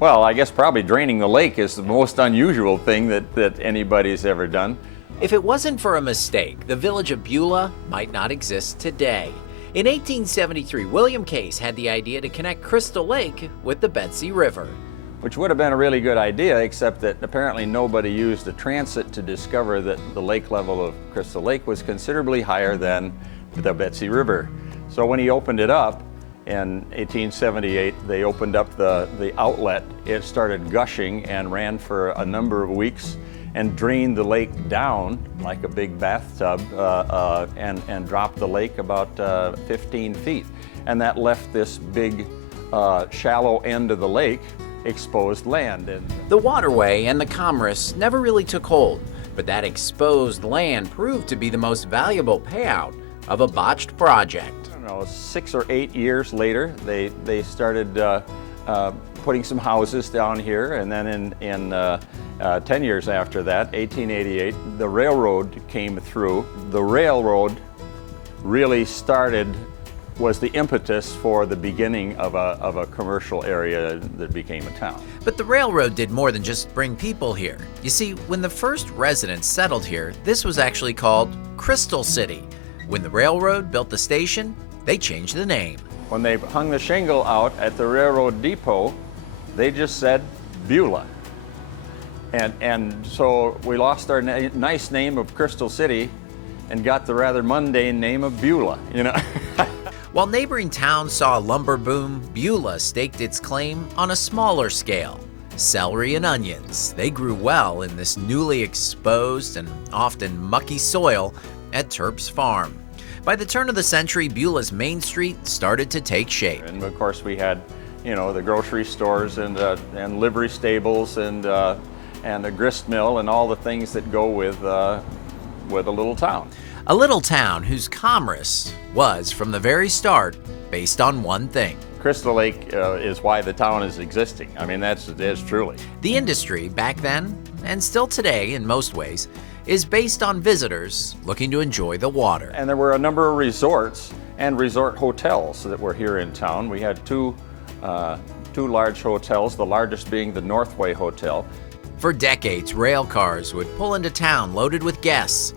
Well, I guess probably draining the lake is the most unusual thing that anybody's ever done. If it wasn't for a mistake, the village of Beulah might not exist today. In 1873, William Case had the idea to connect Crystal Lake with the Betsy River. Which would have been a really good idea, except that apparently nobody used a transit to discover that the lake level of Crystal Lake was considerably higher than the Betsy River. So when he opened it up in 1878, they opened up the outlet. It started gushing and ran for a number of weeks and drained the lake down like a big bathtub and dropped the lake about 15 feet. And that left this big shallow end of the lake exposed land. And the waterway and the commerce never really took hold, but that exposed land proved to be the most valuable payout of a botched project. I don't know, 6 or 8 years later, they started putting some houses down here, and then in 10 years after that, 1888, the railroad came through. The railroad really was the impetus for the beginning of a commercial area that became a town. But the railroad did more than just bring people here. You see, when the first residents settled here, this was actually called Crystal City. When the railroad built the station, they changed the name. When they hung the shingle out at the railroad depot, they just said Beulah. And so we lost our nice name of Crystal City and got the rather mundane name of Beulah, you know. While neighboring towns saw a lumber boom, Beulah staked its claim on a smaller scale. Celery and onions, they grew well in this newly exposed and often mucky soil at Terp's farm. By the turn of the century, Beulah's Main Street started to take shape. And of course we had, you know, the grocery stores and livery stables and a grist mill and all the things that go with a little town. A little town whose commerce was, from the very start, based on one thing. Crystal Lake is why the town is existing. I mean, it is truly. The industry back then, and still today in most ways, is based on visitors looking to enjoy the water. And there were a number of resorts and resort hotels that were here in town. We had two large hotels, the largest being the Northway Hotel. For decades, rail cars would pull into town loaded with guests.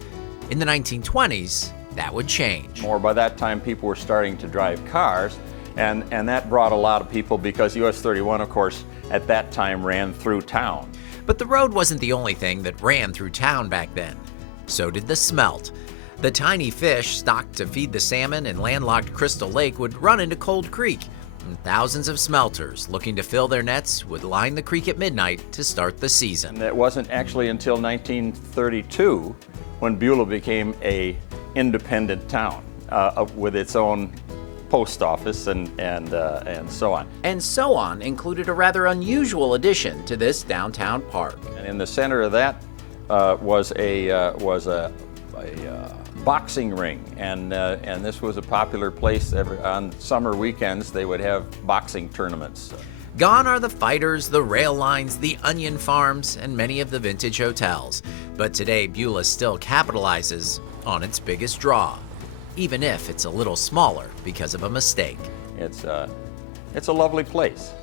In the 1920s, that would change. By that time, people were starting to drive cars, and that brought a lot of people because US 31, of course, at that time ran through town. But the road wasn't the only thing that ran through town back then. So did the smelt. The tiny fish stocked to feed the salmon in landlocked Crystal Lake would run into Cold Creek, and thousands of smelters looking to fill their nets would line the creek at midnight to start the season. And it wasn't actually until 1932 when Beulah became an independent town with its own post office and so on. And so on included a rather unusual addition to this downtown park. And in the center of that was a boxing ring, and this was a popular place. On summer weekends, they would have boxing tournaments. Gone are the fighters, the rail lines, the onion farms, and many of the vintage hotels. But today, Beulah still capitalizes on its biggest draw, even if it's a little smaller because of a mistake. It's a lovely place.